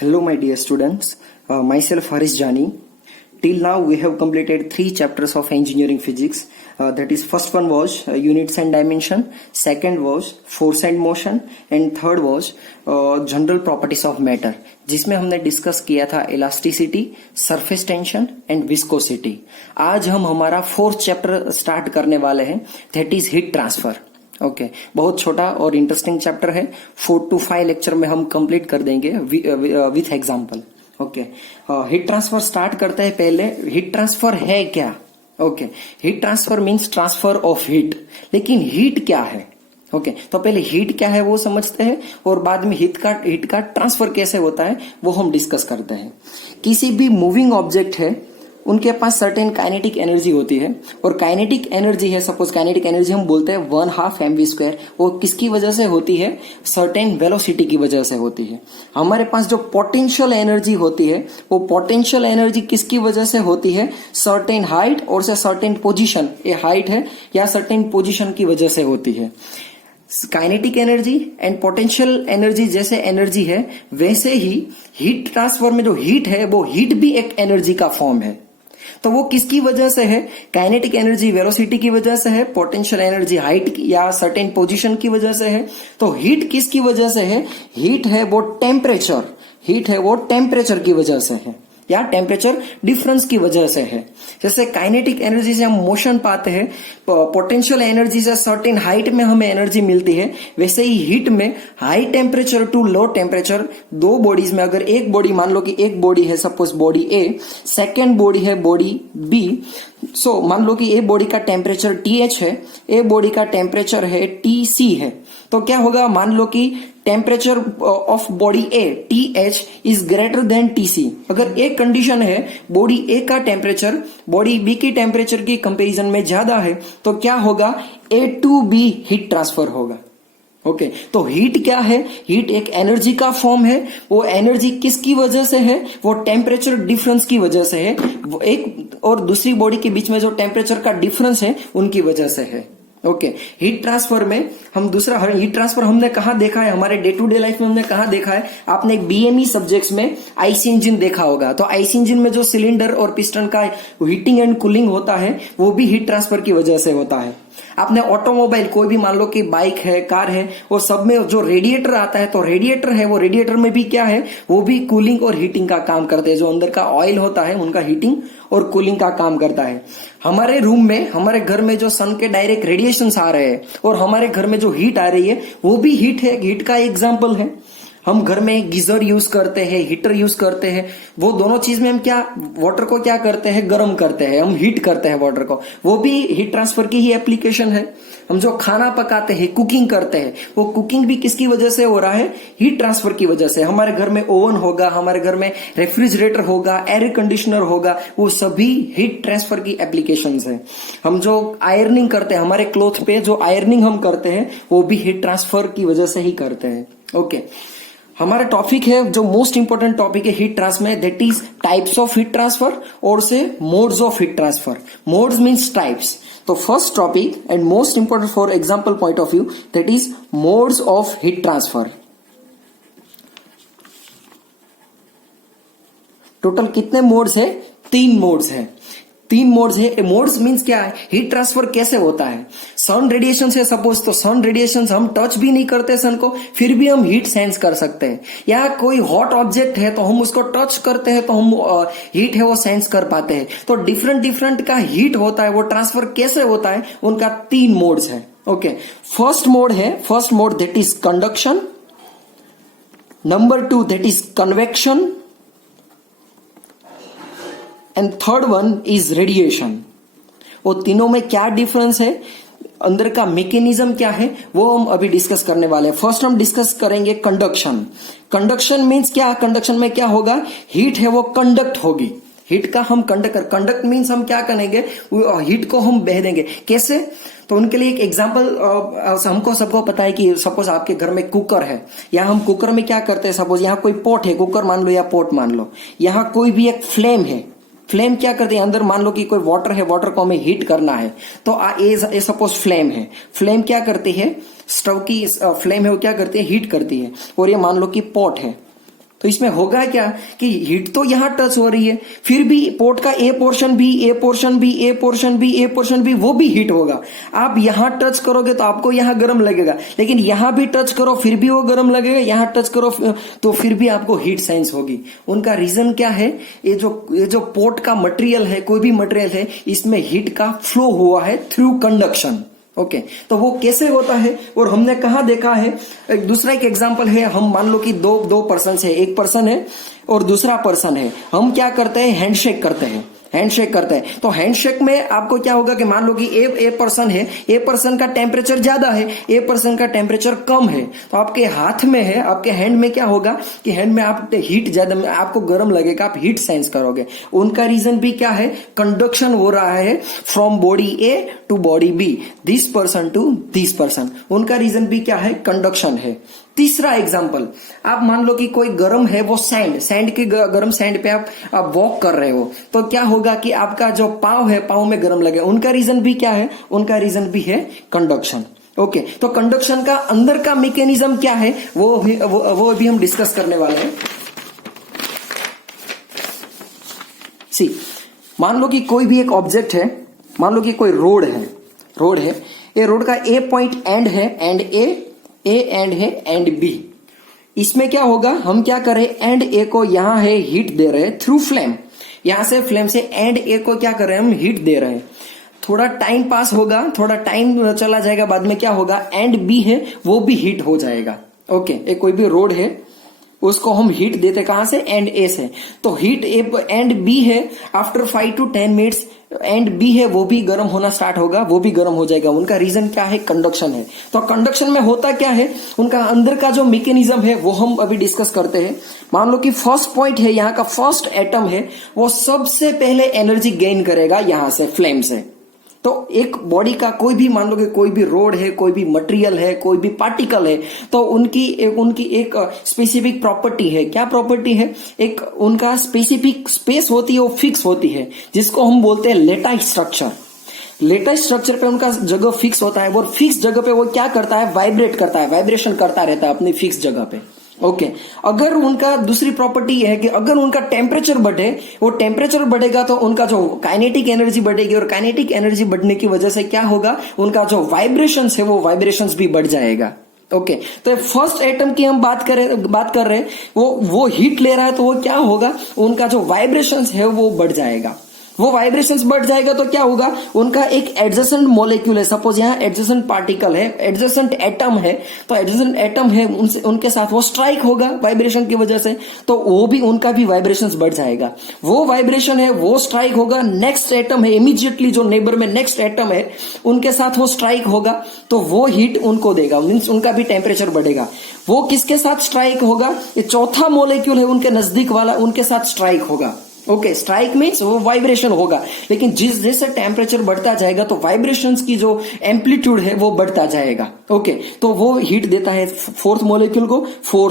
Hello, my dear students. Myself Harish Jani. Till now, we have completed 3 chapters of engineering physics. That is, first one was units and dimension, second was force and motion, and third was general properties of matter, जिसमें हमने discuss किया था elasticity, surface tension and viscosity. आज हम हमारा 4th chapter start करने वाले हैं, that is heat transfer. Okay बहुत छोटा और इंटरेस्टिंग चैप्टर है. 4 to 5 लेक्चर में हम कंप्लीट कर देंगे with example. Okay heat transfer start करते हैं. पहले हीट ट्रांसफर है क्या? Okay heat transfer means transfer of heat. लेकिन हीट क्या है? ओके तो पहले हीट क्या है वो समझते हैं और बाद में हीट का ट्रांसफर कैसे होता है वो हम डिस्कस करते हैं. किसी भी मूविंग ऑब्जेक्ट है उनके पास सर्टेन काइनेटिक एनर्जी होती है और काइनेटिक एनर्जी है, सपोज काइनेटिक एनर्जी हम बोलते हैं 1/2 mv². वो किसकी वजह से होती है? सर्टेन वेलोसिटी की वजह से होती है. हमारे पास जो पोटेंशियल एनर्जी होती है वो पोटेंशियल एनर्जी किसकी वजह से होती है? सर्टेन हाइट और से सर्टेन पोजीशन, ये हाइट है या सर्टेन पोजीशन की वजह से होती है. Kinetic energy and potential energy जैसे एनर्जी है वैसे ही हीट ट्रांसफर में जो हीट है वो हीट भी एक एनर्जी का फॉर्म है. तो वो किसकी वजह से है? काइनेटिक एनर्जी वेलोसिटी की वजह से है, पोटेंशियल एनर्जी हाइट या सर्टेन पोजीशन की वजह से है. तो हीट किसकी वजह से है? हीट है वो टेम्परेचर, हीट है वो टेम्परेचर की वजह से है या टेम्परेचर डिफरेंस की वजह से है. जैसे काइनेटिक एनर्जी से हम मोशन पाते हैं, पोटेंशियल एनर्जी से सर्टेन हाइट में हमें एनर्जी मिलती है, वैसे ही हीट में high temperature to low temperature दो बॉडीज में, अगर एक बॉडी मान लो कि एक बॉडी है सपोज बॉडी ए, सेकेंड बॉडी है बॉडी बी. सो मान लो कि ए बॉडी का टेम्परेचर TH है, ए बॉडी का टेम्परेचर है TC है. तो क्या होगा? मान लो कि temperature of body A TH is greater than TC. अगर एक कंडीशन है बॉडी ए का टेम्परेचर बॉडी बी की टेम्परेचर की कंपैरिजन में ज्यादा है तो क्या होगा? A to B heat transfer होगा. ओके तो हीट क्या है? हीट एक एनर्जी का फॉर्म है. वो एनर्जी किसकी वजह से है? वो टेम्परेचर डिफरेंस की वजह से है. वो एक और दूसरी बॉडी के बीच में जो टेम्परेचर का डिफरेंस है उनकी वजह से है. ओके हीट ट्रांसफर में हम दूसरा हीट ट्रांसफर हमने कहा देखा है? हमारे डे टू डे लाइफ में हमने कहा देखा है? आपने BME सब्जेक्ट्स में आईसी इंजन देखा होगा. तो आईसी इंजन में जो सिलेंडर और पिस्टन का हीटिंग एंड कूलिंग होता है वो भी हीट ट्रांसफर की वजह से होता है. आपने ऑटोमोबाइल कोई भी मान लो कि बाइक है, कार है, वो सब में जो रेडिएटर आता है तो रेडिएटर है वो रेडिएटर में भी क्या है? वो भी कूलिंग और हीटिंग का काम करते हैं. जो अंदर का ऑयल होता है उनका हीटिंग और कूलिंग का काम करता है. हमारे रूम में, हमारे घर में जो सन के डायरेक्ट रेडिएशंस आ रहे हैं और हमारे घर में जो हीट आ रही है वो भी हीट है, हीट का एग्जाम्पल है. हम घर में गीजर यूज करते हैं, हीटर यूज करते हैं. वो दोनों चीज में हम क्या वाटर को क्या करते हैं? गर्म करते हैं, हम हीट करते हैं वाटर को. वो भी हीट ट्रांसफर की ही एप्लीकेशन है. हम जो खाना पकाते हैं, कुकिंग करते हैं, वो कुकिंग भी किसकी वजह से हो रहा है? हीट ट्रांसफर की वजह से. हमारे घर में ओवन होगा, हमारे घर में रेफ्रिजरेटर होगा, एयर कंडीशनर होगा, वो सभी हीट ट्रांसफर की एप्लीकेशंस है. हम जो आयरनिंग करते हैं, हमारे क्लोथ पे जो आयरनिंग हम करते हैं वो भी हीट ट्रांसफर की वजह से ही करते हैं. ओके हमारा टॉपिक है जो मोस्ट इंपोर्टेंट टॉपिक है हीट ट्रांसफर में, that is types of heat transfer और से modes of heat transfer. Modes means types. तो first topic and most important for example point of view, that is modes of heat transfer. Total कितने modes है? 3 modes है. 3 modes है. Modes means क्या है? Heat transfer कैसे होता है? सन रेडिएशन से सपोज, तो सन रेडिएशन हम टच भी नहीं करते सन को, फिर भी हम हीट सेंस कर सकते हैं. या कोई हॉट ऑब्जेक्ट है तो हम उसको टच करते हैं तो हम हीट है वो सेंस कर पाते हैं. तो डिफरेंट का हीट होता है. वो ट्रांसफर कैसे होता है? उनका 3 मोड्स है. Okay first mode that is conduction. Number 2 that is convection and third one is radiation. वो तीनों में क्या डिफरेंस है, अंदर का मैकेनिज्म क्या है, वो हम अभी डिस्कस करने वाले हैं. फर्स्ट हम डिस्कस करेंगे कंडक्शन. कंडक्शन मींस क्या? कंडक्शन में क्या होगा? हीट है वो कंडक्ट होगी. हीट का हम कंडक्ट मींस हम क्या करेंगे? हीट को हम बह देंगे. कैसे? तो उनके लिए एक एग्जांपल हमको सबको पता है कि सपोज आपके घर में कुकर है, या हम कुकर में क्या करते हैं? सपोज यहाँ कोई पॉट है, कुकर मान लो या पॉट मान लो, यहाँ कोई भी एक फ्लेम है. फ्लेम क्या करती है? अंदर मान लो कि कोई वाटर है, वाटर को हमें हीट करना है. तो ए सपोज फ्लेम है. फ्लेम क्या करती है? स्टोव की फ्लेम है वो क्या करती है? हीट करती है. और ये मान लो कि पॉट है. तो इसमें होगा क्या कि हीट तो यहां टच हो रही है, फिर भी पोर्ट का ए पोर्शन भी, ए पोर्शन भी, ए पोर्शन भी, ए पोर्शन भी, वो भी हीट होगा। आप यहां टच करोगे तो आपको यहां गर्म लगेगा, लेकिन यहां भी टच करो फिर भी वो गर्म लगेगा, यहां टच करो तो फिर भी आपको हीट सेंस होगी। उनका रीजन क्या है? ये जो पोर्ट का मटेरियल है, कोई भी मटेरियल है, इसमें हीट का फ्लो हुआ है थ्रू कंडक्शन। ओके, तो वो कैसे होता है और हमने कहा देखा है? दूसरा एक एग्जांपल है, हम मान लो कि दो पर्सन है, एक पर्सन है और दूसरा पर्सन है। हम क्या करते हैं? हैंडशेक करते हैं, हैंडशेक करते हैं। तो हैंडशेक में आपको क्या होगा कि मान लो कि ए पर्सन है, ए पर्सन का टेम्परेचर ज्यादा है, ए पर्सन का टेम्परेचर कम है, तो आपके हाथ में है, आपके हैंड में क्या होगा कि हैंड में आप हीट ज्यादा, आपको गर्म लगेगा, आप हीट सेंस करोगे। उनका रीजन भी क्या है? कंडक्शन हो रहा है from body A to body B, this person to this person. उनका रीजन भी क्या है? कंडक्शन है। तीसरा एग्जांपल, आप मान लो कि कोई गर्म है, वो सैंड के गर्म सैंड पे आप वॉक कर रहे हो, तो क्या होगा कि आपका जो पाँव है, पाँव में गर्म लगे। उनका रीजन भी क्या है? उनका रीजन भी है कंडक्शन। ओके, तो कंडक्शन का अंदर का मैकेनिज्म क्या है वो भी हम डिस्कस करने वाले हैं। सी, मान लो कि कोई भी एक ऑब्जेक्ट है, मान लो कि कोई रोड है, ये रोड का ए पॉइंट एंड है, एंड ए एंड है, एंड बी। इसमें क्या होगा? हम क्या करें? एंड ए को यहां है हीट दे रहे हैं थ्रू फ्लेम, यहां से फ्लेम से एंड ए को क्या कर रहे हैं? हम हीट दे रहे हैं। थोड़ा टाइम पास होगा, थोड़ा टाइम चला जाएगा, बाद में क्या होगा? एंड बी है वो भी हीट हो जाएगा। ओके, एक कोई भी रोड है, उसको हम हीट देते कहां से? एंड ए से। तो हीट एंड बी है, after 5 to 10 minutes and B है वो भी गर्म होना स्टार्ट होगा, वो भी गर्म हो जाएगा। उनका रीजन क्या है? कंडक्शन है। तो कंडक्शन में होता क्या है? उनका अंदर का जो मैकेनिज्म है वो हम अभी डिस्कस करते हैं। मान लो कि फर्स्ट पॉइंट है, यहाँ का फर्स्ट एटम है, वो सबसे पहले एनर्जी गेन करेगा यहां से, फ्लेम से। तो एक बॉडी का कोई भी, मान लो कि कोई भी रोड है, कोई भी मटेरियल है, कोई भी पार्टिकल है, तो उनकी एक स्पेसिफिक प्रॉपर्टी है। क्या प्रॉपर्टी है? एक उनका स्पेसिफिक स्पेस होती है, वो फिक्स होती है, जिसको हम बोलते हैं लेटाइट स्ट्रक्चर। लेटाइट स्ट्रक्चर पे उनका जगह फिक्स होता है, वो फिक्स जगह पे वो क्या करता है? वाइब्रेट करता है, वाइब्रेशन करता रहता है अपनी फिक्स जगह पे। ओके, अगर उनका दूसरी प्रॉपर्टी है कि अगर उनका टेम्परेचर बढ़े, वो टेम्परेचर बढ़ेगा तो उनका जो काइनेटिक एनर्जी बढ़ेगी, और काइनेटिक एनर्जी बढ़ने की वजह से क्या होगा? उनका जो वाइब्रेशंस है वो वाइब्रेशंस भी बढ़ जाएगा। ओके, तो फर्स्ट एटम की हम बात कर रहे हैं, वो हीट ले रहा है, तो वो क्या होगा? उनका जो वाइब्रेशंस है वो बढ़ जाएगा। वो वाइब्रेशंस बढ़ जाएगा तो क्या होगा? उनका एक एडजेसेंट मॉलिक्यूल है, सपोज यहाँ एडजेसेंट पार्टिकल है, एडजेसेंट एटम है, तो एडजेसेंट एटम है, उनके साथ वो स्ट्राइक होगा वाइब्रेशन की वजह से, तो वो भी, उनका भी वाइब्रेशंस बढ़ जाएगा। वो वाइब्रेशन है, वो स्ट्राइक होगा, नेक्स्ट एटम है, इमीडिएटली जो नेबर में नेक्स्ट एटम है उनके साथ वो स्ट्राइक होगा, तो वो हीट उनको देगा, मीन्स उनका भी टेम्परेचर बढ़ेगा। वो किसके साथ स्ट्राइक होगा? ये चौथा मॉलिक्यूल है उनके नजदीक वाला, उनके साथ स्ट्राइक होगा। ओके, स्ट्राइक मीन्स वो वाइब्रेशन होगा, लेकिन जैसे टेम्परेचर बढ़ता जाएगा तो वाइब्रेशंस की जो एम्पलीट्यूड है वो बढ़ता जाएगा। ओके, तो वो हीट देता है फोर्थ मॉलिक्यूल को,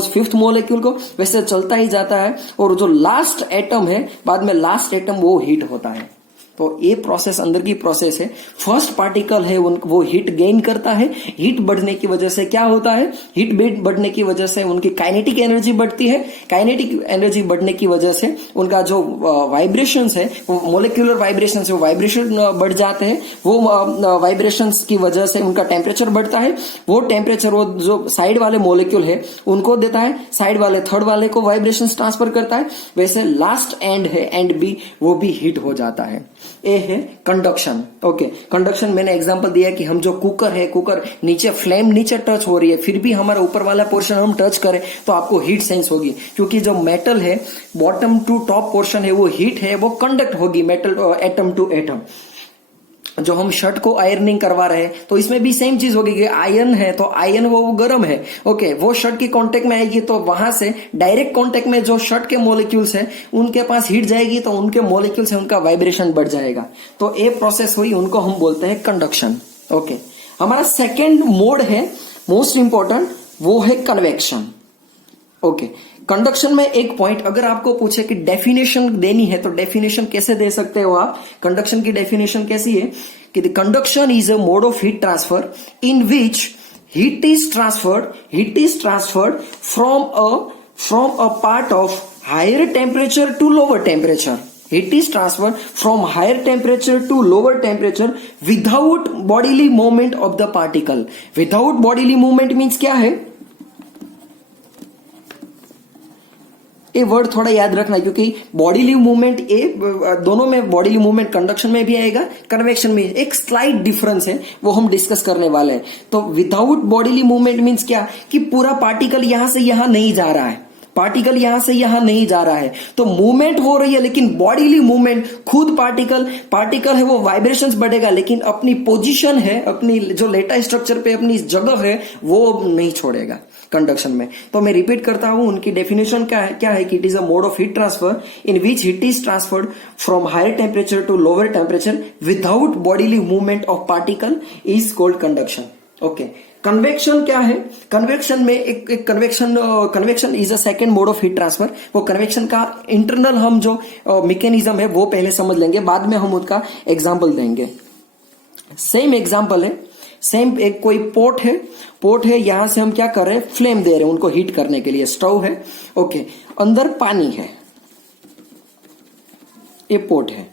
फिफ्थ मॉलिक्यूल को, वैसे चलता ही जाता है। और जो लास्ट एटम है, बाद में लास्ट एटम वो हीट होता है। तो ये प्रोसेस अंदर की प्रोसेस है। फर्स्ट पार्टिकल है वो हीट गेन करता है, हीट बढ़ने की वजह से क्या होता है? हीट बढ़ने की वजह से उनकी काइनेटिक एनर्जी बढ़ती है, काइनेटिक एनर्जी बढ़ने की वजह से उनका जो वाइब्रेशंस है, वो मोलिकुलर वाइब्रेशंस है, वो वाइब्रेशन बढ़ जाते हैं। वो वाइब्रेशंस की वजह से उनका टेम्परेचर बढ़ता है। वो टेम्परेचर वो जो साइड वाले मोलिक्यूल है उनको देता है, साइड वाले थर्ड वाले को वाइब्रेशन ट्रांसफर करता है। वैसे लास्ट एंड है, एंड बी, वो भी हीट हो जाता है। ए है कंडक्शन। ओके, कंडक्शन मैंने एग्जांपल दिया कि हम जो कुकर है, कुकर नीचे, फ्लेम नीचे टच हो रही है, फिर भी हमारा ऊपर वाला पोर्शन हम टच करें तो आपको हीट सेंस होगी, क्योंकि जो मेटल है बॉटम टू टॉप पोर्शन है वो हीट है, वो कंडक्ट होगी मेटल एटम टू एटम। जो हम शर्ट को आयरनिंग करवा रहे हैं तो इसमें भी सेम चीज होगी कि आयरन है तो आयरन वो गर्म है। ओके, वो शर्ट की कांटेक्ट में आएगी तो वहां से डायरेक्ट कांटेक्ट में जो शर्ट के मॉलिक्यूल्स हैं उनके पास हीट जाएगी, तो उनके मॉलिक्यूल्स हैं, उनका वाइब्रेशन बढ़ जाएगा। तो ये प्रोसेस हुई, उनको हम बोलते हैं कंडक्शन। ओके, हमारा सेकेंड मोड है मोस्ट इंपॉर्टेंट, वो है कन्वेक्शन। ओके, कंडक्शन में एक पॉइंट, अगर आपको पूछे कि डेफिनेशन देनी है तो डेफिनेशन कैसे दे सकते हो आप? कंडक्शन की डेफिनेशन कैसी है कि the conduction is a mode of heat transfer in which heat is transferred from a from a part of higher temperature to lower temperature. Heat is transferred from higher temperature to lower temperature without bodily movement of the particle. Without bodily movement means क्या है? ये word थोड़ा याद रखना, क्योंकि bodily movement ये दोनों में, बॉडीली मूवमेंट कंडक्शन में भी आएगा, कन्वेक्शन में एक स्लाइट डिफरेंस है, वो हम डिस्कस करने वाले हैं. तो विदाउट बॉडीली मूवमेंट मीन्स क्या कि पूरा पार्टिकल यहां से यहां नहीं जा रहा है, पार्टिकल यहां से यहां नहीं जा रहा है, तो मूवमेंट हो रही है लेकिन बॉडीली मूवमेंट, खुद पार्टिकल है वो वाइब्रेशंस बढ़ेगा लेकिन अपनी पोजीशन है, अपनी जो लेटा स्ट्रक्चर पे अपनी जगह है वो नहीं छोड़ेगा कंडक्शन में. तो मैं रिपीट करता हूं, उनकी डेफिनेशन क्या है कि it is a mode of heat transfer in which heat is transferred from higher temperature to lower temperature without bodily movement of particle is called conduction. Okay, convection क्या है? कन्वेक्शन में एक convection is a second mode of heat transfer. वो convection का internal हम जो mechanism है वो पहले समझ लेंगे, बाद में हम उसका एग्जांपल देंगे. सेम एग्जांपल है, सेम एक कोई पोर्ट है, यहां से हम क्या कर रहे हैं, फ्लेम दे रहे हैं उनको हीट करने के लिए. स्टोव है, ओके, अंदर पानी है, ये पोर्ट है,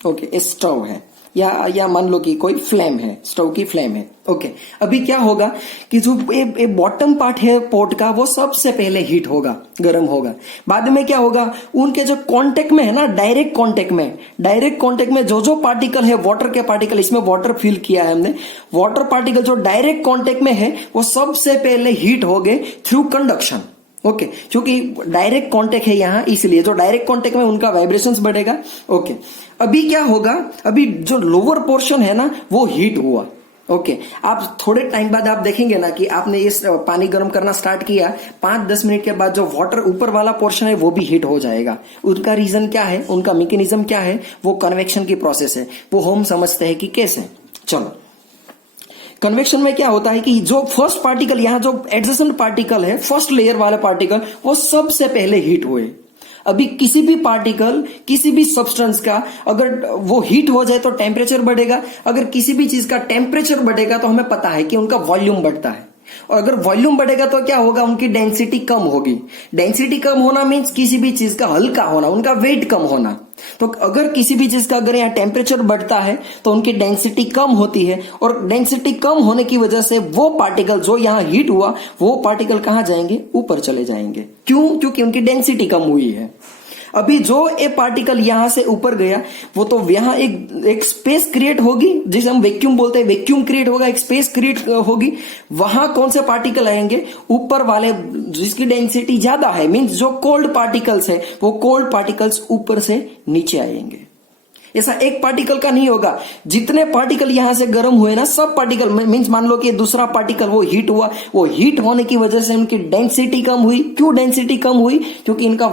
ओके, ये स्टोव है, या मान लो कि कोई फ्लेम है, स्टोव की फ्लेम है. ओके, अभी क्या होगा कि जो ये बॉटम पार्ट है पोर्ट का वो सबसे पहले हीट होगा, गर्म होगा. बाद में क्या होगा, उनके जो कांटेक्ट में है ना, डायरेक्ट कांटेक्ट में जो पार्टिकल है, वाटर के पार्टिकल, इसमें वाटर फिल किया है हमने, वाटर पार्टिकल जो डायरेक्ट कांटेक्ट में है वो सबसे पहले हीट हो गए थ्रू कंडक्शन. ओके, क्योंकि डायरेक्ट कांटेक्ट है यहां, इसलिए जो डायरेक्ट कांटेक्ट में उनका वाइब्रेशंस बढ़ेगा. ओके, अभी क्या होगा, अभी जो लोअर पोर्शन है ना वो हीट हुआ. ओके, आप थोड़े टाइम बाद आप देखेंगे ना कि आपने इस पानी गर्म करना स्टार्ट किया, 5-10 मिनट के बाद जो वाटर ऊपर वाला पोर्शन है वो भी हीट हो जाएगा. उनका रीजन क्या है, उनका मैकेनिज्म क्या है, वो कन्वेक्शन की प्रोसेस है, वो हम समझते हैं कि कैसे. चलो, कन्वेक्शन में क्या होता है कि जो फर्स्ट पार्टिकल, यहां जो एडजेसेंट पार्टिकल है, फर्स्ट लेयर वाले पार्टिकल, वो सबसे पहले हीट हुए. अभी किसी भी पार्टिकल, किसी भी सब्सटेंस का अगर वो हीट हो जाए तो टेम्परेचर बढ़ेगा, अगर किसी भी चीज का टेम्परेचर बढ़ेगा तो हमें पता है कि उनका वॉल्यूम बढ़ता है, और अगर वॉल्यूम बढ़ेगा तो क्या होगा, उनकी डेंसिटी कम होगी. डेंसिटी कम होना मीन्स किसी भी चीज का हल्का होना, उनका वेट कम होना. तो अगर किसी भी चीज का अगर यहाँ टेम्परेचर बढ़ता है तो उनकी डेंसिटी कम होती है, और डेंसिटी कम होने की वजह से वो पार्टिकल जो यहाँ हीट हुआ वो पार्टिकल कहां जाएंगे, ऊपर चले जाएंगे. क्यों? क्योंकि उनकी डेंसिटी कम हुई है. अभी जो ए पार्टिकल यहां से ऊपर गया वो तो यहां एक स्पेस क्रिएट होगी, जिसे हम वैक्यूम बोलते हैं, वैक्यूम क्रिएट होगा, एक स्पेस क्रिएट होगी. वहां कौन से पार्टिकल आएंगे, ऊपर वाले जिसकी डेंसिटी ज्यादा है, मींस जो कोल्ड पार्टिकल्स है वो कोल्ड पार्टिकल्स ऊपर से नीचे आएंगे. ऐसा एक पार्टिकल का नहीं होगा, जितने पार्टिकल यहां से गर्म हुए ना, सब पार्टिकल, मींस मान लो कि दूसरा पार्टिकल वो हीट हुआ, वो हीट होने की वजह से उनकी डेंसिटी कम हुई. क्यों डेंसिटी कम हुई? क्योंकि इनका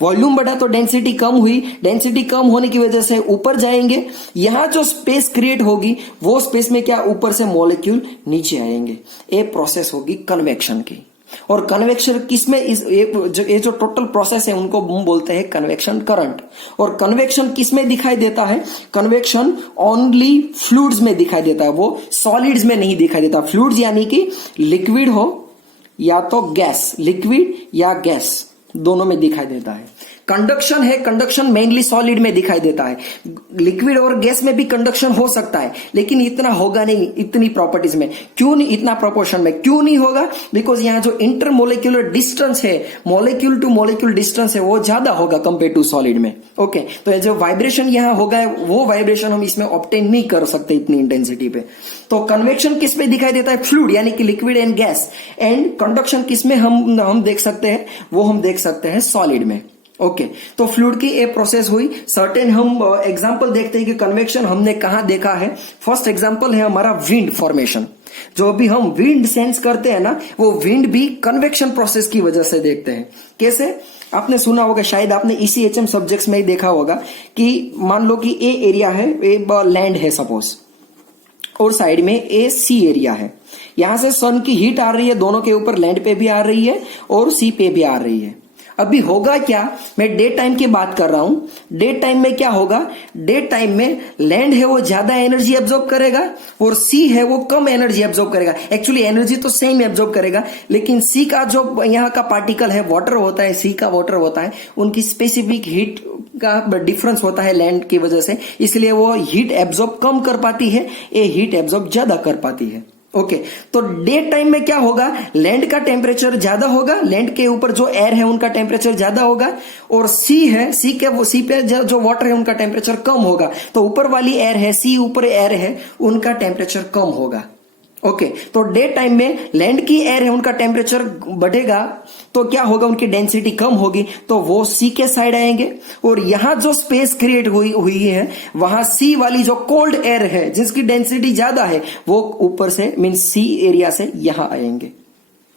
वॉल्यूम बढ़ा तो डेंसिटी कम हुई. डेंसिटी कम होने की वजह से ऊपर जाएंगे, यहां जो स्पेस क्रिएट होगी वो स्पेस में क्या, ऊपर से मॉलिक्यूल नीचे आएंगे. ये प्रोसेस होगी कन्वेक्शन की. और कन्वेक्शन किसमें, ये जो टोटल प्रोसेस है उनको हम बोलते हैं कन्वेक्शन करंट. और कन्वेक्शन किसमें दिखाई देता है, कन्वेक्शन ओनली फ्लूइड्स में दिखाई देता है, वो सॉलिड्स में नहीं दिखाई देता. फ्लूइड्स यानी कि लिक्विड हो या तो गैस, लिक्विड या गैस दोनों में दिखाई देता है. कंडक्शन है, कंडक्शन मेनली सॉलिड में दिखाई देता है. लिक्विड और गैस में भी कंडक्शन हो सकता है लेकिन इतना होगा नहीं, इतनी प्रॉपर्टीज में. क्यों नहीं, इतना प्रोपोर्शन में क्यों नहीं होगा, बिकॉज यहाँ जो इंटरमोलिक्यूलर डिस्टेंस है, मॉलिक्यूल टू मॉलिक्यूल डिस्टेंस है, वो ज्यादा होगा कंपेयर टू सॉलिड में. ओके, तो जो वाइब्रेशन यहाँ होगा वो वाइब्रेशन हम इसमें ऑब्टेन नहीं कर सकते इतनी इंटेंसिटी पे. तो कन्वेक्शन किस में दिखाई देता है, फ्लूइड यानी कि liquid and gas. And conduction किसमें हम देख सकते हैं, वो हम देख सकते हैं सॉलिड में. ओके, तो फ्लूइड की एक प्रोसेस हुई. सर्टेन हम एग्जांपल देखते हैं कि कन्वेक्शन हमने कहां देखा है. फर्स्ट एग्जांपल है हमारा विंड फॉर्मेशन. जो भी हम विंड सेंस करते हैं ना, वो विंड भी कन्वेक्शन प्रोसेस की वजह से देखते हैं. कैसे? आपने सुना होगा, शायद आपने ECHM सब्जेक्ट्स में ही देखा होगा कि मान लो कि ए एरिया है, ए लैंड है सपोज, और साइड में ए सी एरिया है. यहां से सन की हीट आ रही है, दोनों के ऊपर लैंड पे भी आ रही है और सी पे भी आ रही है. अभी होगा क्या, मैं डे टाइम की बात कर रहा हूं। डे टाइम में क्या होगा, डे टाइम में लैंड है वो ज्यादा एनर्जी एब्जॉर्ब करेगा और सी है वो कम एनर्जी एब्जॉर्ब करेगा। एक्चुअली एनर्जी तो सेम एब्जॉर्ब करेगा, लेकिन सी का जो यहाँ का पार्टिकल है वाटर होता है, सी का वाटर होता है, उनकी स्पेसिफिक हीट का डिफरेंस होता है लैंड की वजह से, इसलिए वो हीट एब्जॉर्ब कम कर पाती है, ये हीट एब्जॉर्ब ज्यादा कर पाती है। ओके, तो डे टाइम में क्या होगा, लैंड का टेम्परेचर ज्यादा होगा, लैंड के ऊपर जो एयर है उनका टेम्परेचर ज्यादा होगा, और सी है, सी पे जो वाटर है उनका टेम्परेचर कम होगा। तो ऊपर वाली एयर है, सी ऊपर एयर है, उनका टेम्परेचर कम होगा। ओके, तो डे टाइम में लैंड की एयर है उनका टेम्परेचर बढ़ेगा, तो क्या होगा, उनकी डेंसिटी कम होगी, तो वो सी के साइड आएंगे, और यहां जो स्पेस क्रिएट हुई है वहां सी वाली जो कोल्ड एयर है जिसकी डेंसिटी ज्यादा है वो ऊपर से मीन सी एरिया से यहां आएंगे।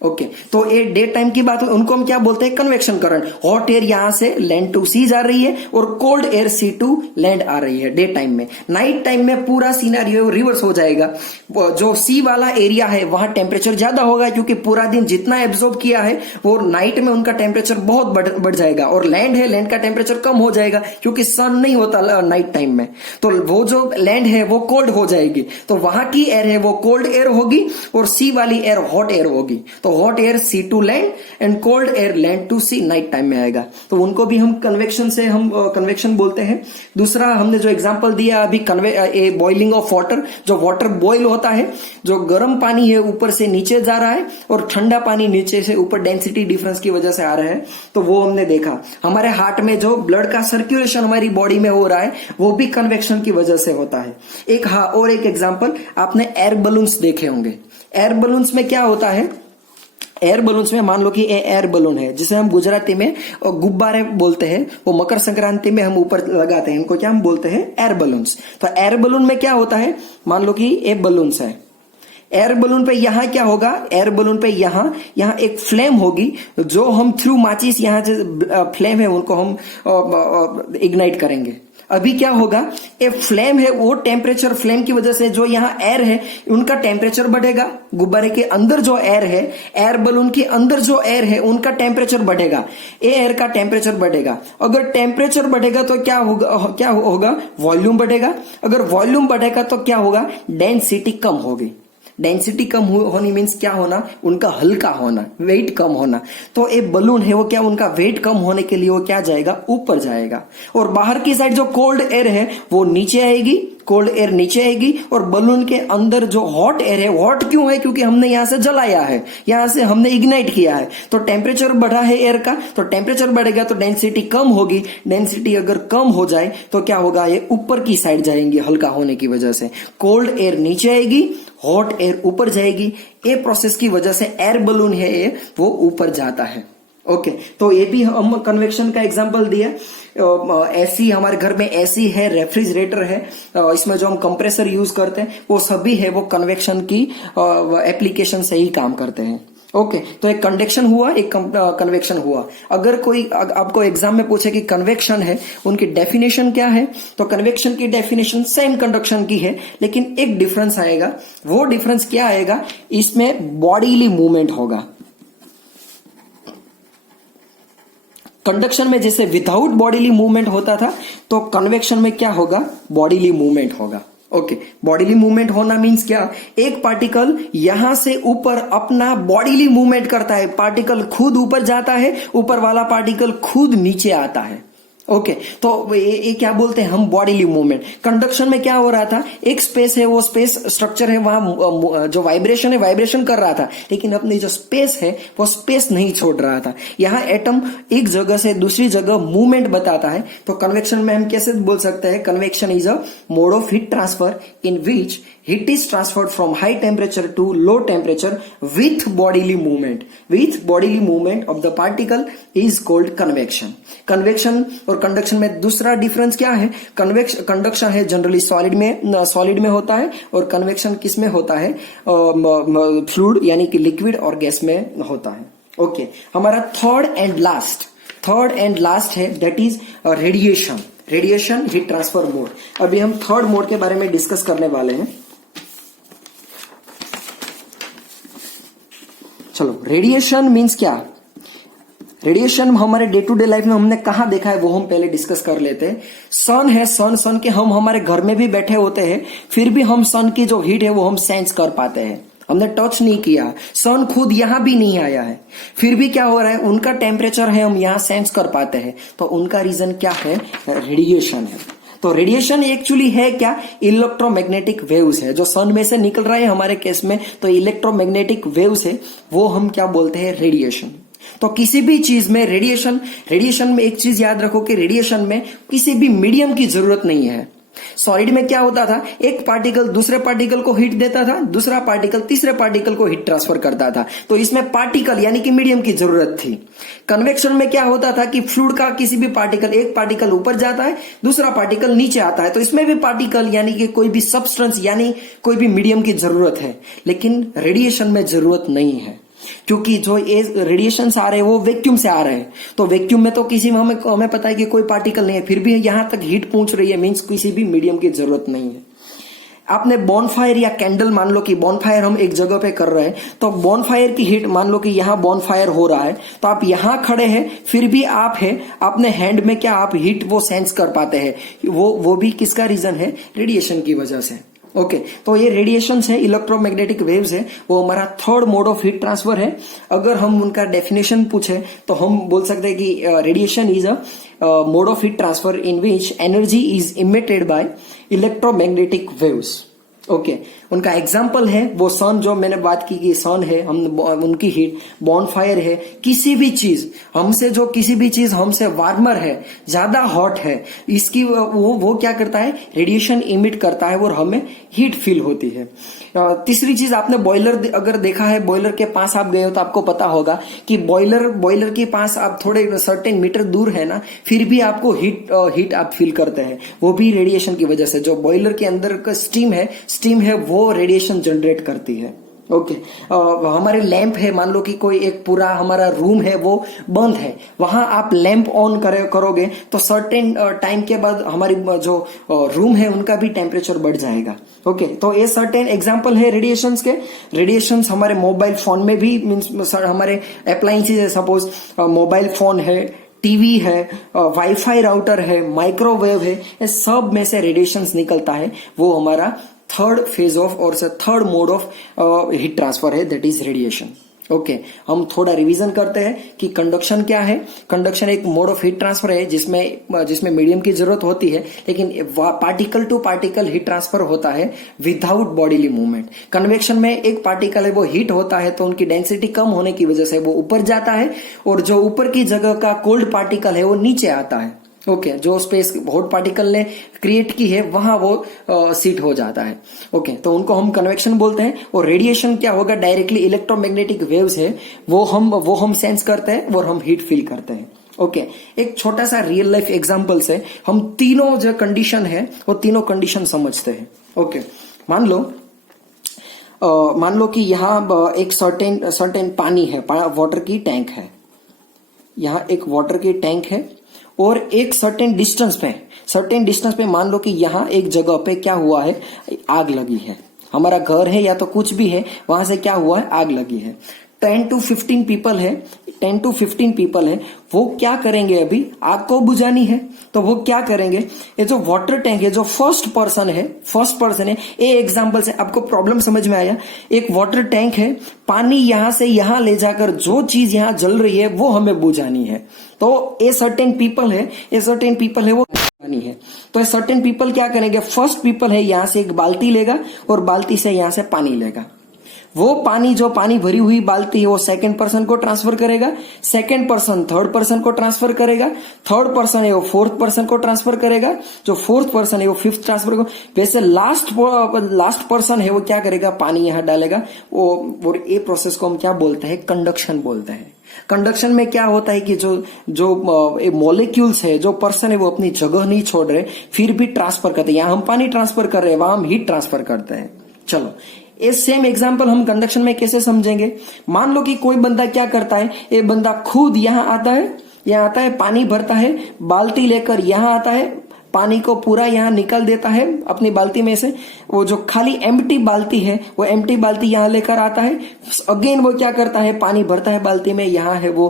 ओके, तो ये डे टाइम की बात है, उनको हम क्या बोलते हैं, कन्वेक्शन करंट। हॉट एयर यहां से लैंड टू सी जा रही है और cold air sea to land आ रही है डे टाइम में। नाइट टाइम में पूरा सिनेरियो रिवर्स हो जाएगा, जो सी वाला एरिया है वहां टेम्परेचर ज्यादा होगा क्योंकि पूरा दिन जितना एब्जॉर्ब किया है वो नाइट में उनका टेम्परेचर बहुत बढ़ जाएगा, और लैंड है, लैंड का टेम्परेचर कम हो जाएगा क्योंकि सन नहीं होता नाइट टाइम में, तो वो जो लैंड है वो कोल्ड हो जाएगी, तो वहां की एयर है वो कोल्ड एयर होगी और सी वाली एयर हॉट एयर होगी। तो hot air sea to land and cold air land to sea night time में आएगा, तो उनको भी हम कन्वेक्शन से हम कन्वेक्शन बोलते हैं। दूसरा हमने जो एग्जांपल दिया अभी, बॉइलिंग ऑफ वाटर, जो वाटर बॉइल होता है, जो गर्म पानी है ऊपर से नीचे जा रहा है और ठंडा पानी नीचे से ऊपर डेंसिटी डिफरेंस की वजह से आ रहा है, तो वो हमने देखा। हमारे हार्ट में जो ब्लड का सर्कुलेशन हमारी बॉडी में हो रहा है वो भी कन्वेक्शन की वजह से होता है। और एक एग्जांपल, आपने एयर बलून्स देखे होंगे। एयर बलून्स में क्या होता है, एयर बलून्स में मान लो कि एयर बलून है जिसे हम गुजराती में गुब्बारे बोलते हैं, वो मकर संक्रांति में हम ऊपर लगाते हैं, इनको क्या हम बोलते हैं, एयर बलून्स। तो एयर बलून में क्या होता है, मान लो कि ये बलून्स है, एयर बलून पे यहां क्या होगा, एयर बलून पे यहां एक फ्लेम होगी, जो हम थ्रू माचिस यहां से फ्लेम है उनको हम इग्नाइट करेंगे। अभी क्या होगा, ये फ्लेम है वो टेम्परेचर, फ्लेम की वजह से जो यहाँ एयर है उनका टेम्परेचर बढ़ेगा, गुब्बारे के अंदर जो एयर है, एयर बलून के अंदर जो एयर है उनका टेम्परेचर बढ़ेगा, ये एयर का टेम्परेचर बढ़ेगा। अगर टेम्परेचर बढ़ेगा तो क्या होगा, वॉल्यूम बढ़ेगा। अगर वॉल्यूम बढ़ेगा तो क्या होगा, डेंसिटी कम होगी। डेंसिटी कम होनी मीन्स क्या होना, उनका हल्का होना, वेट कम होना। तो एक बलून है वो क्या, उनका वेट कम होने के लिए वो क्या जाएगा, ऊपर जाएगा, और बाहर की साइड जो कोल्ड एयर है वो नीचे आएगी, कोल्ड एयर नीचे आएगी, और बलून के अंदर जो हॉट एयर है, हॉट क्यों है, क्योंकि हमने यहां से जलाया है, यहां से हमने इग्नाइट किया है, तो टेम्परेचर बढ़ा है एयर का, तो टेम्परेचर बढ़ेगा तो डेंसिटी कम होगी। डेंसिटी अगर कम हो जाए तो क्या होगा, ये ऊपर की साइड जाएंगे हल्का होने की वजह से, कोल्ड एयर नीचे आएगी, हॉट एयर ऊपर जाएगी। ये प्रोसेस की वजह से एयर बलून है ये वो ऊपर जाता है। ओके, तो ये भी हम कन्वेक्शन का एग्जांपल दिया। एसी, हमारे घर में एसी है, रेफ्रिजरेटर है, इसमें जो हम कंप्रेसर यूज करते हैं वो सभी है वो कन्वेक्शन की एप्लीकेशन से ही काम करते हैं। ओके, तो एक कंडक्शन हुआ, एक कन्वेक्शन हुआ। अगर कोई आपको एग्जाम में पूछे कि कन्वेक्शन है, उनकी डेफिनेशन क्या है, तो कन्वेक्शन की डेफिनेशन सेम कंडक्शन की है, लेकिन एक डिफरेंस आएगा। वो डिफरेंस क्या आएगा, इसमें बॉडीली मूवमेंट होगा। कंडक्शन में जैसे विदाउट बॉडीली मूवमेंट होता था, तो कन्वेक्शन में क्या होगा, बॉडीली मूवमेंट होगा। ओके, बॉडीली मूवमेंट होना मींस क्या, एक पार्टिकल यहां से ऊपर अपना बॉडीली मूवमेंट करता है, पार्टिकल खुद ऊपर जाता है, ऊपर वाला पार्टिकल खुद नीचे आता है। ओके, तो ये क्या बोलते हैं हम, बॉडीली मूवमेंट। कंडक्शन में क्या हो रहा था, एक स्पेस है, वो स्पेस स्ट्रक्चर है, वहां जो वाइब्रेशन है वाइब्रेशन कर रहा था, लेकिन अपनी जो स्पेस है वो स्पेस नहीं छोड़ रहा था। यहाँ एटम एक जगह से दूसरी जगह मूवमेंट बताता है, तो कन्वेक्शन में हम कैसे बोल सकते हैं, convection is a mode of heat transfer in which heat is transferred from high temperature to low temperature with bodily movement. With bodily movement of the particle is called convection. Convection और conduction में दूसरा difference क्या है, conduction है generally solid में होता है, और कन्वेक्शन किस में होता है, फ्लूइड यानी कि लिक्विड और गैस में होता है। ओके, हमारा थर्ड एंड लास्ट है, that is radiation. Radiation heat transfer mode. अभी हम थर्ड मोड के बारे में डिस्कस करने वाले हैं। चलो, रेडिएशन मींस क्या, रेडिएशन हमारे डे टू डे लाइफ में हमने कहाँ देखा है वो हम पहले डिस्कस कर लेते हैं। सन है, सन के हम हमारे घर में भी बैठे होते हैं, फिर भी हम सन की जो हीट है वो हम सेंस कर पाते हैं। हमने टच नहीं किया, सन खुद यहां भी नहीं आया है, फिर भी क्या हो रहा है, उनका टेम्परेचर है हम यहां सेंस कर पाते हैं। तो उनका रीजन क्या है, रेडिएशन है। तो रेडिएशन एक्चुअली है क्या, इलेक्ट्रोमैग्नेटिक वेव्स है जो सन में से निकल रहा है हमारे केस में। तो इलेक्ट्रोमैग्नेटिक वेव्स है वो हम क्या बोलते हैं, रेडिएशन। तो किसी भी चीज में रेडिएशन में एक चीज याद रखो कि रेडिएशन में किसी भी मीडियम की जरूरत नहीं है। सॉलिड में क्या होता था, एक पार्टिकल दूसरे पार्टिकल को हीट देता था, दूसरा पार्टिकल तीसरे पार्टिकल को हीट ट्रांसफर करता था, तो इसमें पार्टिकल यानी कि मीडियम की जरूरत थी। कन्वेक्शन में क्या होता था कि फ्लूइड का किसी भी पार्टिकल, एक पार्टिकल ऊपर जाता है, दूसरा पार्टिकल नीचे आता है, तो इसमें भी पार्टिकल यानी कि कोई भी सब्सटेंस यानी कोई भी मीडियम की जरूरत है। लेकिन रेडिएशन में जरूरत नहीं है, क्योंकि जो ये रेडिएशन आ रहे हैं वो वैक्यूम से आ रहे हैं। तो वैक्यूम में तो किसी में हमें पता है कि कोई पार्टिकल नहीं है, फिर भी यहां तक हीट पहुंच रही है, मींस किसी भी मीडियम की जरूरत नहीं है। आपने बॉनफायर या कैंडल, मान लो कि बॉनफायर हम एक जगह पे कर रहे हैं, तो बॉनफायर की हीट, मान लो कि यहां बॉनफायर हो रहा है, तो आप यहां खड़े हैं, फिर भी आप है अपने हैंड में क्या आप हीट वो सेंस कर पाते हैं। वो भी किसका रीजन है, रेडिएशन की वजह से। ओके, तो ये रेडिएशन है, इलेक्ट्रोमैग्नेटिक वेव्स है, वो हमारा third mode of heat transfer है। अगर हम उनका डेफिनेशन पूछे तो हम बोल सकते हैं कि radiation is a mode of heat transfer in which energy is emitted by electromagnetic waves. Okay, उनका एग्जाम्पल है वो सन, जो मैंने बात की कि सन है, हम उनकी हीट, बॉनफायर है, किसी भी चीज हमसे, जो किसी भी चीज हमसे वार्मर है, ज्यादा हॉट है, इसकी वो क्या करता है, रेडिएशन इमिट करता है और हमें हीट फील होती है। तीसरी चीज, आपने बॉयलर अगर देखा है, बॉयलर के पास आप गए हो तो आपको पता होगा कि बॉयलर के पास आप थोड़े सर्टेन मीटर दूर है ना, फिर भी आपको हीट आप फील करते हैं, वो भी रेडिएशन की वजह से। जो बॉयलर के अंदर का स्टीम है वो रेडिएशन जनरेट करती है। ओके, हमारे लैंप है, मान लो कि कोई एक पूरा हमारा रूम है वो बंद है, वहां आप लैंप ऑन करोगे तो सर्टेन टाइम के बाद हमारी जो रूम है उनका भी टेम्परेचर बढ़ जाएगा। ओके, तो ये सर्टेन एग्जांपल है रेडिएशंस के। रेडिएशंस हमारे मोबाइल फोन में भी, मीन्स हमारे अप्लायंसेस है, सपोज मोबाइल फोन है, टीवी है, वाईफाई राउटर है, माइक्रोवेव है, ये सब में से रेडिएशंस निकलता है। वो हमारा थर्ड फेज ऑफ और third mode of heat transfer है, दैट इज रेडिएशन। ओके, हम थोड़ा रिवीजन करते हैं कि कंडक्शन क्या है। कंडक्शन एक मोड ऑफ हीट ट्रांसफर है जिसमें मीडियम की जरूरत होती है, लेकिन particle to particle heat transfer होता है विदाउट बॉडीली मूवमेंट। कन्वेक्शन में एक पार्टिकल है वो हीट होता है, तो उनकी डेंसिटी कम होने की वजह से वो ऊपर जाता है, और जो ऊपर की जगह का कोल्ड पार्टिकल है वो नीचे आता है। ओके, जो स्पेस हॉट पार्टिकल ने क्रिएट की है वहां वो सीट हो जाता है। ओके, तो उनको हम कन्वेक्शन बोलते हैं। और रेडिएशन क्या होगा, डायरेक्टली इलेक्ट्रोमैग्नेटिक वेव्स है वो हम सेंस करते हैं और हम हीट फील करते हैं। ओके, एक छोटा सा रियल लाइफ एग्जांपल से हम तीनों जो कंडीशन है वो तीनों कंडीशन समझते हैं। ओके, मान लो कि यहाँ एक सर्टेन पानी है, वाटर की टैंक है, यहाँ एक वाटर की टैंक है, और एक सर्टेन डिस्टेंस पे मान लो कि यहाँ एक जगह पे क्या हुआ है, आग लगी है। हमारा घर है या तो कुछ भी है, वहां से क्या हुआ है, आग लगी है। 10 to 15 पीपल है, वो क्या करेंगे, अभी आग को बुझानी है, तो वो क्या करेंगे, ये जो वाटर टैंक है, जो फर्स्ट पर्सन है, ये एग्जांपल से आपको प्रॉब्लम समझ में आया। एक वाटर टैंक है, पानी यहां से यहां ले जाकर जो चीज यहां जल रही है वो हमें बुझानी है। तो ये सर्टेन पीपल है वो पानी है, तो सर्टेन पीपल क्या करेंगे, फर्स्ट पीपल है यहां से एक बाल्टी लेगा और बाल्टी से यहां से पानी लेगा। वो पानी, जो पानी भरी हुई बाल्टी है, वो सेकंड पर्सन को ट्रांसफर करेगा, सेकंड पर्सन थर्ड पर्सन को ट्रांसफर करेगा, थर्ड पर्सन है वो फोर्थ पर्सन को ट्रांसफर करेगा, जो फोर्थ पर्सन है वो फिफ्थ ट्रांसफर को, वैसे लास्ट पर्सन है वो क्या करेगा, पानी यहां डालेगा। और ये प्रोसेस को हम क्या बोलते हैं, कंडक्शन बोलते हैं। कंडक्शन में क्या होता है कि जो मॉलिक्यूल्स है, जो पर्सन है वो अपनी जगह नहीं छोड़ रहे, फिर भी ट्रांसफर करते हैं। यहां हम पानी ट्रांसफर कर रहे हैं, वहां हम हीट ट्रांसफर करते हैं। चलो, ये सेम एग्जांपल हम कंडक्शन में कैसे समझेंगे। मान लो कि कोई बंदा क्या करता है, ये बंदा खुद यहां आता है, पानी भरता है, बाल्टी लेकर यहां आता है, पानी को पूरा यहाँ निकल देता है अपनी बाल्टी में से। वो जो खाली एम्प्टी बाल्टी है वो एम्प्टी बाल्टी यहाँ लेकर आता है। अगेन वो क्या करता है, पानी भरता है बाल्टी में, यहाँ है वो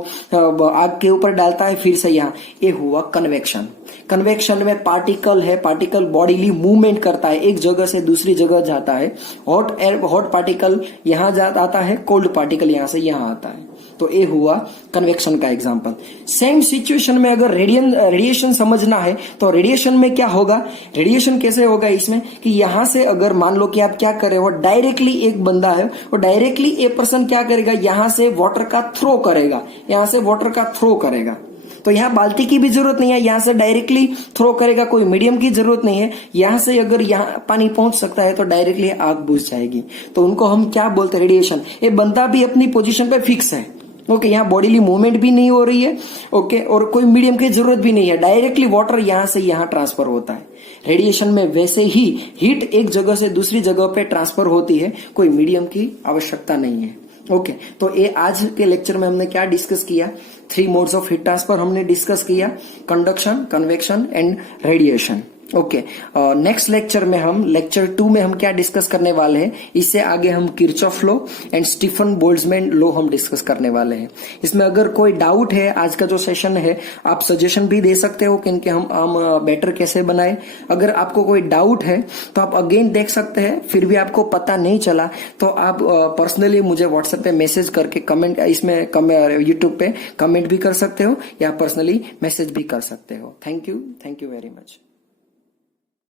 आग के ऊपर डालता है, फिर से यहाँ। ये हुआ कन्वेक्शन। कन्वेक्शन में पार्टिकल है, पार्टिकल बॉडीली मूवमेंट करता है, एक जगह से दूसरी जगह जाता है। हॉट पार्टिकल यहाँ आता है, कोल्ड पार्टिकल यहाँ से यहाँ आता है। तो ये हुआ कन्वेक्शन का एग्जांपल। सेम सिचुएशन में अगर रेडिएशन समझना है तो रेडिएशन में क्या होगा, रेडिएशन कैसे होगा इसमें कि यहां से अगर मान लो कि आप क्या करें, वो डायरेक्टली एक बंदा है, वो डायरेक्टली ए पर्सन क्या करेगा, यहां से वाटर का थ्रो करेगा, यहां से वाटर का थ्रो करेगा। तो यहाँ बाल्टी की भी जरूरत नहीं है, यहां से डायरेक्टली थ्रो करेगा, कोई मीडियम की जरूरत नहीं है। यहां से अगर यहाँ पानी पहुंच सकता है तो डायरेक्टली आग बुझ जाएगी। तो उनको हम क्या बोलते हैं, रेडिएशन। ये बंदा भी अपनी पोजीशन पे फिक्स है, ओके, यहाँ बॉडीली मूवमेंट भी नहीं हो रही है, ओके, और कोई मीडियम की जरूरत भी नहीं है, डायरेक्टली वाटर यहां से यहां ट्रांसफर होता है। रेडिएशन में वैसे ही हीट एक जगह से दूसरी जगह पे ट्रांसफर होती है, कोई मीडियम की आवश्यकता नहीं है। ओके, तो ये आज के लेक्चर में हमने क्या डिस्कस किया, 3 मोड्स ऑफ हीट ट्रांसफर हमने डिस्कस किया, conduction, convection and radiation. Okay, next lecture में हम लेक्चर 2 में हम क्या डिस्कस करने वाले हैं, इससे आगे हम Kirchhoff law and Stefan Boltzmann law हम डिस्कस करने वाले हैं। इसमें अगर कोई डाउट है, आज का जो सेशन है, आप सजेशन भी दे सकते हो कि इनके हम बेटर कैसे बनाए। अगर आपको कोई डाउट है तो आप अगेन देख सकते हैं, फिर भी आपको पता नहीं चला तो आप पर्सनली मुझे व्हाट्सएप पे मैसेज करके कमेंट, इसमें यूट्यूब पे कमेंट भी कर सकते हो या पर्सनली मैसेज भी कर सकते हो। Thank you very much.